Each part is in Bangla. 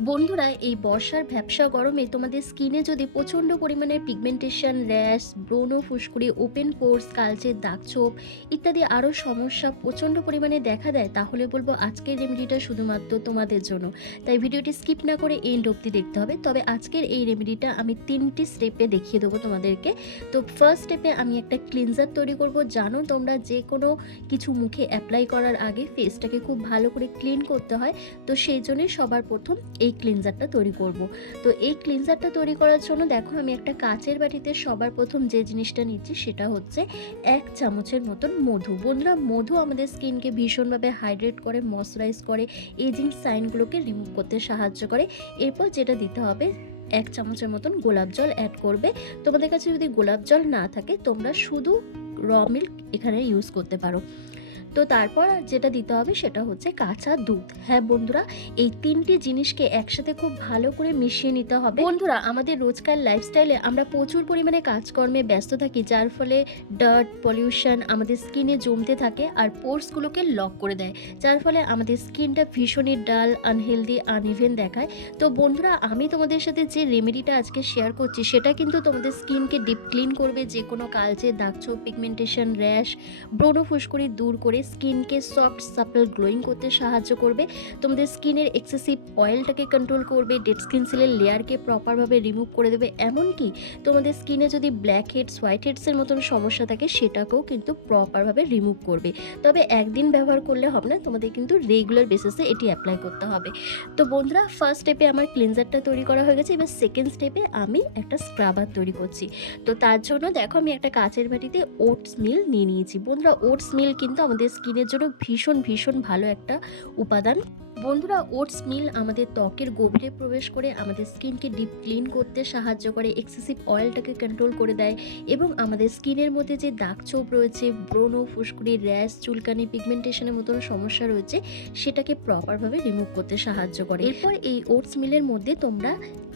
বন্ধুরা, এই বর্ষার ভ্যাবসা গরমে তোমাদের স্কিনে যদি প্রচণ্ড পরিমাণে পিগমেন্টেশন র্যাশ, ব্রণ ফুসকুড়ি ওপেন পোর্স কালচে দাগছোপ ইত্যাদি আরও সমস্যা প্রচণ্ড পরিমাণে দেখা দেয়, তাহলে বলব আজকের রেমেডিটা শুধুমাত্র তোমাদের জন্য। তাই ভিডিওটি স্কিপ না করে এন্ড অবধি দেখতে হবে। তবে আজকের এই রেমেডিটা আমি তিনটি স্টেপে দেখিয়ে দেবো তোমাদেরকে। তো ফার্স্ট স্টেপে আমি একটা ক্লিনজার তৈরি করব। জানো তোমরা যে কোনো কিছু মুখে অ্যাপ্লাই করার আগে ফেসটাকে খুব ভালো করে ক্লিন করতে হয়। তো সেই জন্যই সবার প্রথম এই ক্লিনজারটা তৈরি করব। তো এই ক্লিনজারটা তৈরি করার জন্য দেখো আমি একটা কাচের বাটিতে সবার প্রথম যে জিনিসটা নিচ্ছি সেটা হচ্ছে এক চামচের মতন মধু। বন্ধুরা, মধু আমাদের স্কিনকে ভীষণভাবে হাইড্রেট করে ময়শ্চারাইজ করে এজিং সাইনগুলোকে রিমুভ করতে সাহায্য করে। এরপর যেটা দিতে হবে, এক চামচের মতন গোলাপ জল অ্যাড করবে। তোমাদের কাছে যদি গোলাপ জল না থাকে, তোমরা শুধু র মিল্ক এখানে ইউজ করতে পারো। তো তারপর যেটা দিতে হবে সেটা হচ্ছে কাঁচা দুধ। হ্যাঁ বন্ধুরা, এই তিনটি জিনিসকে একসাথে খুব ভালো করে মিশিয়ে নিতে হবে। বন্ধুরা, আমাদের রোজকার লাইফস্টাইলে আমরা প্রচুর পরিমাণে কাজকর্মে ব্যস্ত থাকি, যার ফলে ডার্ট পলিউশন আমাদের স্কিনে জমতে থাকে আর পোর্সগুলোকে লক করে দেয়। যার ফলে আমাদের স্কিনটা ভীষণই ডাল আনহেলদি আনইভেন দেখায়। তো বন্ধুরা, আমি তোমাদের সাথে যে রেমেডিটা আজকে শেয়ার করছি, সেটা কিন্তু তোমাদের স্কিনকে ডিপ ক্লিন করবে যে কোনো কালচে দাগছোপ পিগমেন্টেশন র্যাশ ব্রণ ফুসকুড়ি দূর করে স্কিনকে সফট, সাপল, গ্লোয়িং করতে সাহায্য করবে। তোমাদের স্কিনের এক্সেসিভ অয়েলটাকে কন্ট্রোল করবে, ডেড স্কিন সেলের লেয়ারকে প্রপারভাবে রিমুভ করে দেবে। এমনকি তোমাদের স্কিনে যদি ব্ল্যাক হেডস হোয়াইট হেডসের মতন সমস্যা থাকে, সেটাকেও কিন্তু প্রপারভাবে রিমুভ করবে। তবে একদিন ব্যবহার করলে হবে না, তোমাদের কিন্তু রেগুলার বেসিসে এটি অ্যাপ্লাই করতে হবে। তো বন্ধুরা ফার্স্ট স্টেপে আমার ক্লিনজারটা তৈরি করা হয়ে গেছে। এবার সেকেন্ড স্টেপে আমি একটা স্ক্রাবার তৈরি করছি। তো তার জন্য দেখো, আমি একটা কাচের বাটিতে ওটস মিল নিয়ে নিয়েছি। বন্ধুরা ওটস মিল কিন্তু আমাদের স্কিনের জন্য ভীষণ ভীষণ ভালো একটা উপাদান। বন্ধুরা ওটস মিল আমাদের ত্বকের গভীরে প্রবেশ করে, আমাদের স্কিনকে ডিপ ক্লিন করতে সাহায্য করে এক্সেসিভ অয়েলটাকে কন্ট্রোল করে দেয় এবং আমাদের স্কিনের মধ্যে যে দাগছোপ রয়েছে, ব্রণ, ফুসকুড়ি, র্যাশ, চুলকানি পিগমেন্টেশনের মতন সমস্যা রয়েছে, সেটাকে প্রপারভাবে রিমুভ করতে সাহায্য করে। এরপর এই ওটস মিলের মধ্যে তোমরা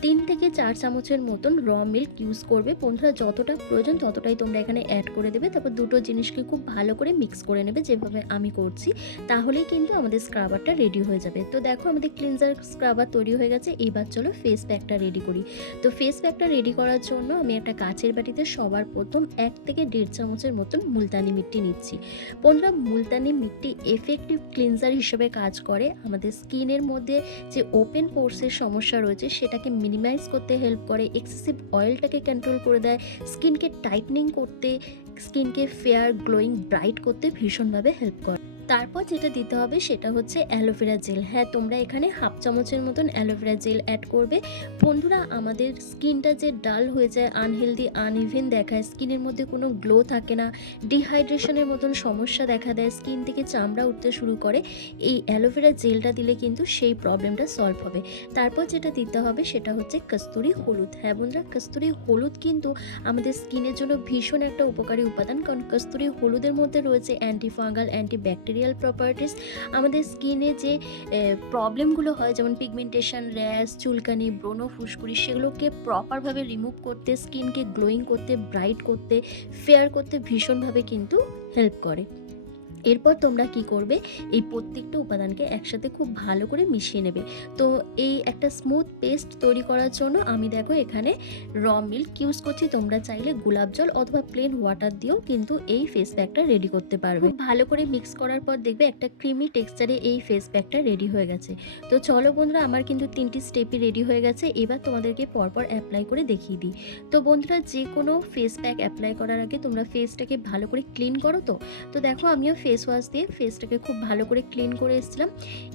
তিন থেকে চার চামচের মতন র মিল্ক ইউজ করবে। বন্ধুরা, যতটা প্রয়োজন ততটাই তোমরা এখানে অ্যাড করে দেবে। তারপর দুটো জিনিসকে খুব ভালো করে মিক্স করে নেবে যেভাবে আমি করছি। তাহলেই কিন্তু আমাদের স্ক্রাবারটা রেডি হয়ে যাবে। তো দেখো আমাদের ক্লিনজার স্ক্রাবার তৈরি হয়ে গেছে। এবার চলো ফেস প্যাকটা রেডি করি। তো ফেস প্যাকটা রেডি করার জন্য আমি একটা কাচের বাটিতে সবার প্রথম এক থেকে দেড় চামচের মতন মুলতানি মিট্টি নিচ্ছি। বন্ধুরা, মুলতানি মিট্টি এফেক্টিভ ক্লিনজার হিসেবে কাজ করে। আমাদের স্কিনের মধ্যে যে ওপেন পোর্সের সমস্যা রয়েছে, সেটাকে মিনিমাইজ করতে হেল্প করে এক্সেসিভ অয়েলটাকে কন্ট্রোল করে দেয় স্কিনকে টাইটনিং করতে স্কিনকে ফেয়ার গ্লোয়িং ব্রাইট করতে ভীষণভাবে হেল্প করে। তারপর যেটা দিতে হবে সেটা হচ্ছে অ্যালোভেরা জেল হ্যাঁ তোমরা এখানে হাফ চামচের মতন অ্যালোভেরা জেল অ্যাড করবে। বন্ধুরা, আমাদের স্কিনটা যে ডাল হয়ে যায় আনহেলদি আনইভেন দেখায়, স্কিনের মধ্যে কোনো গ্লো থাকে না ডিহাইড্রেশনের মতন সমস্যা দেখা দেয়, স্কিন থেকে চামড়া উঠতে শুরু করে, এই অ্যালোভেরা জেলটা দিলে কিন্তু সেই প্রবলেমটা সলভ হবে। তারপর যেটা দিতে হবে সেটা হচ্ছে কস্তুরি হলুদ। হ্যাঁ বন্ধুরা, কস্তুরি হলুদ কিন্তু আমাদের স্কিনের জন্য ভীষণ একটা উপকারী উপাদান, কারণ কস্তুরি হলুদের মধ্যে রয়েছে অ্যান্টিফাঙ্গাল অ্যান্টি ব্যাকটেরিয়াল প্রপার্টিস আমাদের স্কিনে যে প্রবলেমগুলো হয়, যেমন পিগমেন্টেশন র্যাশ চুলকানি, ব্রণ ফুসকুড়ি, সেগুলোকে প্রপারভাবে রিমুভ করতে স্কিনকে গ্লোয়িং করতে ব্রাইট করতে ফেয়ার করতে ভীষণভাবে কিন্তু হেল্প করে। এরপর তোমরা কি করবে? এই প্রত্যেকটা উপাদানকে একসাথে খুব ভালো করে মিশিয়ে নেবে। তো এই একটা স্মুথ পেস্ট তৈরি করার জন্য আমি দেখো এখানে র মিল্ক ইউজ করছি। তোমরা চাইলে গোলাপ জল অথবা প্লেন ওয়াটার দিয়েও কিন্তু এই ফেস প্যাকটা রেডি করতে পারবে। ভালো করে মিক্স করার পর দেখবে একটা ক্রিমি টেক্সচারে এই ফেস প্যাকটা রেডি হয়ে গেছে। তো চলো বন্ধুরা, আমার কিন্তু তিনটি স্টেপই রেডি হয়ে গেছে। এবার তোমাদেরকে পরপর অ্যাপ্লাই করে দেখিয়ে দিই। তো বন্ধুরা, যে কোনো ফেস প্যাক অ্যাপ্লাই করার আগে তোমরা ফেসটাকে ভালো করে ক্লিন করো তো। তো দেখো আমিও ফেস ওয়াশ দিয়ে ফেসটাকে খুব ভালো করে ক্লিন করে এসেছিলাম।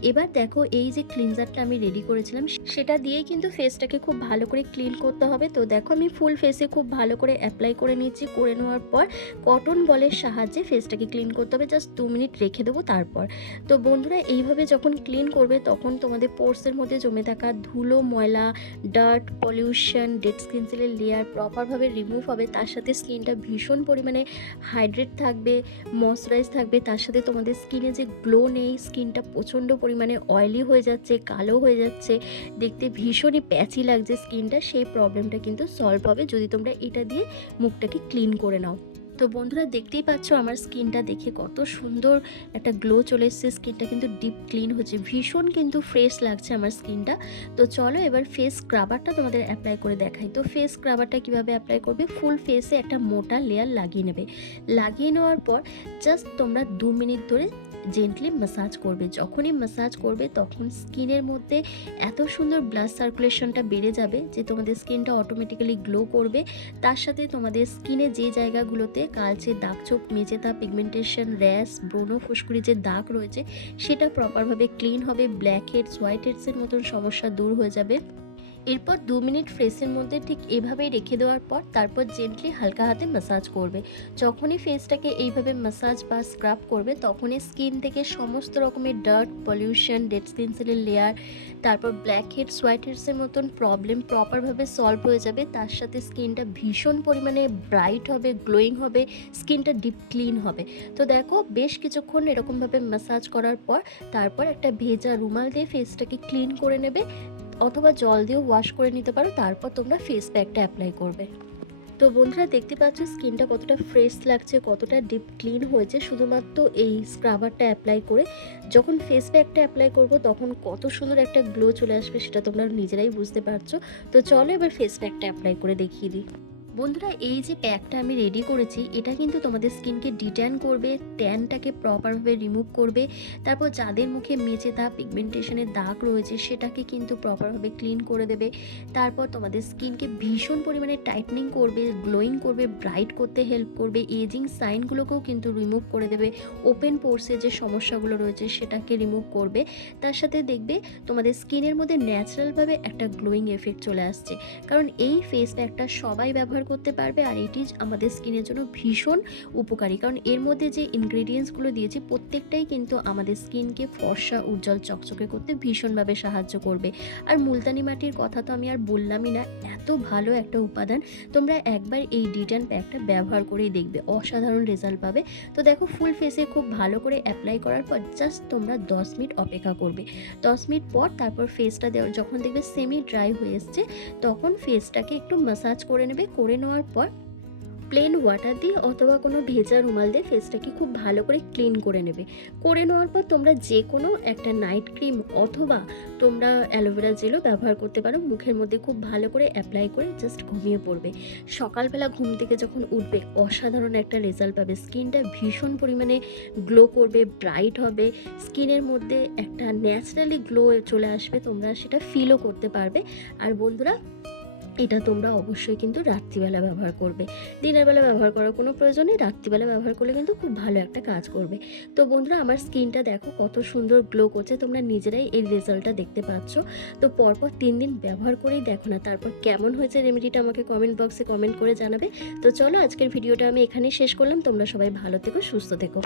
এবার দেখো এই যে ক্লিনজারটা আমি রেডি করেছিলাম, সেটা দিয়েই কিন্তু ফেসটাকে খুব ভালো করে ক্লিন করতে হবে। তো দেখো আমি ফুল ফেসে খুব ভালো করে অ্যাপ্লাই করে নিচ্ছি করে নেওয়ার পর কটন বলের সাহায্যে ফেসটাকে ক্লিন করতে হবে। জাস্ট দু মিনিট রেখে দেবো তারপর। তো বন্ধুরা, এইভাবে যখন ক্লিন করবে তখন তোমাদের পোর্সের মধ্যে জমে থাকা ধুলো, ময়লা ডার্ট পলিউশন ডেড স্কিন সেলের লেয়ার প্রপারভাবে রিমুভ হবে। তার সাথে স্কিনটা ভীষণ পরিমাণে হাইড্রেট থাকবে ময়শ্চারাইজ থাকবে। তার সাথে তোমাদের স্কিনে যে গ্লো নেই, স্কিনটা প্রচণ্ড পরিমাণে অয়েলি হয়ে যাচ্ছে, কালো হয়ে যাচ্ছে, দেখতে ভীষণই প্যাচি লাগছে স্কিনটা, সেই প্রবলেমটা কিন্তু সলভ হবে যদি তোমরা এটা দিয়ে মুখটাকে ক্লিন করে নাও। তো বন্ধুরা দেখতেই পাচ্ছ আমার স্কিনটা দেখে কত সুন্দর একটা গ্লো চলে এসছে। স্কিনটা কিন্তু ডিপ ক্লিন হচ্ছে। ভীষণ কিন্তু ফ্রেশ লাগছে আমার স্কিনটা। তো চলো এবার ফেস স্ক্রাবারটা তোমাদের অ্যাপ্লাই করে দেখাই। তো ফেস স্ক্রাবারটা কীভাবে অ্যাপ্লাই করবে? ফুল ফেসে একটা মোটা লেয়ার লাগিয়ে নেবে। লাগিয়ে নেওয়ার পর জাস্ট তোমরা দু মিনিট ধরে জেন্টলি ম্যাসাজ করবে। যখনই ম্যাসাজ করবে, তখন স্কিনের মধ্যে এত সুন্দর ব্লাড সার্কুলেশনটা বেড়ে যাবে যে তোমাদের স্কিনটা অটোমেটিক্যালি গ্লো করবে। তার সাথে তোমাদের স্কিনে যে জায়গাগুলোতে কালচে দাগ চোখ মেচেতা পিগমেন্টেশন র্যাশ ব্রণ, ফুসকুড়ি যে দাগ রয়েছে, সেটা প্রপারভাবে ক্লিন হবে ব্ল্যাক হেডস হোয়াইট হেডসের মতন সমস্যা দূর হয়ে যাবে। এরপর দু মিনিট ফেসের মধ্যে ঠিক এভাবেই রেখে দেওয়ার পর তারপর জেন্টলি হালকা হাতে ম্যাসাজ করবে। যখনই ফেসটাকে এইভাবে ম্যাসাজ বা স্ক্রাব করবে, তখনই স্কিন থেকে সমস্ত রকমের ডার্ট পলিউশন ডেড স্কিন সেলের লেয়ার তারপর ব্ল্যাক হেডস হোয়াইট হেডসের মতন প্রবলেম প্রপারভাবে সলভ হয়ে যাবে। তার সাথে স্কিনটা ভীষণ পরিমাণে ব্রাইট হবে গ্লোয়িং হবে স্কিনটা ডিপ ক্লিন হবে। তো দেখো, বেশ কিছুক্ষণ এরকমভাবে ম্যাসাজ করার পর তারপর একটা ভেজা রুমাল দিয়ে ফেসটাকে ক্লিন করে নেবে। অথবা জল দিয়েও ওয়াশ করে নিতে পারো, তারপর তোমরা ফেস প্যাকটা অ্যাপ্লাই করবে। তো বন্ধুরা, দেখতে পাচ্ছ স্কিনটা কতটা ফ্রেশ লাগছে, কতটা ডিপ ক্লিন হয়েছে, শুধুমাত্র এই স্ক্রাবারটা অ্যাপ্লাই করে যখন ফেস প্যাকটা অ্যাপ্লাই করব, তখন কত সুন্দর একটা গ্লো চলে আসবে, সেটা তোমরা নিজেরাই বুঝতে পারছ। তো চলো এবার ফেস প্যাকটা অ্যাপ্লাই করে দেখিয়ে দিই। বন্ধুরা, এই যে প্যাকটা আমি রেডি করেছি, এটা কিন্তু তোমাদের স্কিনকে ডিট্যান করবে ট্যানটাকে প্রপারভাবে রিমুভ করবে, তারপর যাদের মুখে মেচে তা পিগমেন্টেশনের দাগ রয়েছে, সেটাকে কিন্তু প্রপারভাবে ক্লিন করে দেবে। তারপর তোমাদের স্কিনকে ভীষণ পরিমাণে টাইটনিং করবে গ্লোয়িং করবে ব্রাইট করতে হেল্প করবে এজিং সাইনগুলোকেও কিন্তু রিমুভ করে দেবে ওপেন পোর্সে যে সমস্যাগুলো রয়েছে, সেটাকে রিমুভ করবে। তার সাথে দেখবে, তোমাদের স্কিনের মধ্যে ন্যাচারালভাবে একটা গ্লোয়িং এফেক্ট চলে আসছে। কারণ এই ফেস প্যাকটা সবাই ব্যবহার করতে পারবে আর এটি আমাদের স্কিনের জন্য ভীষণ উপকারী। কারণ এর মধ্যে যে ইনগ্রেডিয়েন্টসগুলো দিয়েছে, প্রত্যেকটাই কিন্তু আমাদের স্কিনকে ফর্সা, উজ্জ্বল, চকচকে করতে ভীষণভাবে সাহায্য করবে। আর মুলতানি মাটির কথা তো আমি আর বললামই না, এত ভালো একটা উপাদান। তোমরা একবার এই ডিটান প্যাকটা ব্যবহার করেই দেখবে, অসাধারণ রেজাল্ট পাবে। তো দেখো ফুল ফেসে খুব ভালো করে অ্যাপ্লাই করার পর জাস্ট তোমরা দশ মিনিট অপেক্ষা করবে। দশ মিনিট পর তারপর ফেসটা দেওয়ার যখন দেখবে সেমি ড্রাই হয়ে এসছে, তখন ফেসটাকে একটু ম্যাসাজ করে নেবে করে নেওয়ার পর প্লেন ওয়াটার দিয়ে অথবা কোনো ভেজা রুমাল দিয়ে ফেসটাকে খুব ভালো করে ক্লিন করে নেবে। করে নেওয়ার পর তোমরা যে কোনো একটা নাইট ক্রিম অথবা তোমরা অ্যালোভেরা জেলও ব্যবহার করতে পারো। মুখের মধ্যে খুব ভালো করে অ্যাপ্লাই করে জাস্ট ঘুমিয়ে পড়বে। সকালবেলা ঘুম থেকে যখন উঠবে, অসাধারণ একটা রেজাল্ট পাবে। স্কিনটা ভীষণ পরিমাণে গ্লো করবে ব্রাইট হবে। স্কিনের মধ্যে একটা ন্যাচারালি গ্লো চলে আসবে। তোমরা সেটা ফিলও করতে পারবে। আর বন্ধুরা এটা তোমরা অবশ্যই কিন্তু রাত্রিবেলা ব্যবহার করবে। দিনের বেলা ব্যবহার করার কোনো প্রয়োজন নেই, রাত্রিবেলা ব্যবহার করলে কিন্তু খুব ভালো একটা কাজ করবে। তো বন্ধুরা, আমার স্কিনটা দেখো কত সুন্দর গ্লো করছে, তোমরা নিজেরাই এই রেজাল্টটা দেখতে পাচ্ছ। তো পরপর তিন দিন ব্যবহার করেই দেখো না, তারপর কেমন হয়েছে রেমেডিটা আমাকে কমেন্ট বক্সে কমেন্ট করে জানাবে। তো চলো আজকের ভিডিওটা আমি এখানেই শেষ করলাম, তোমরা সবাই ভালো থেকো, সুস্থ থেকো।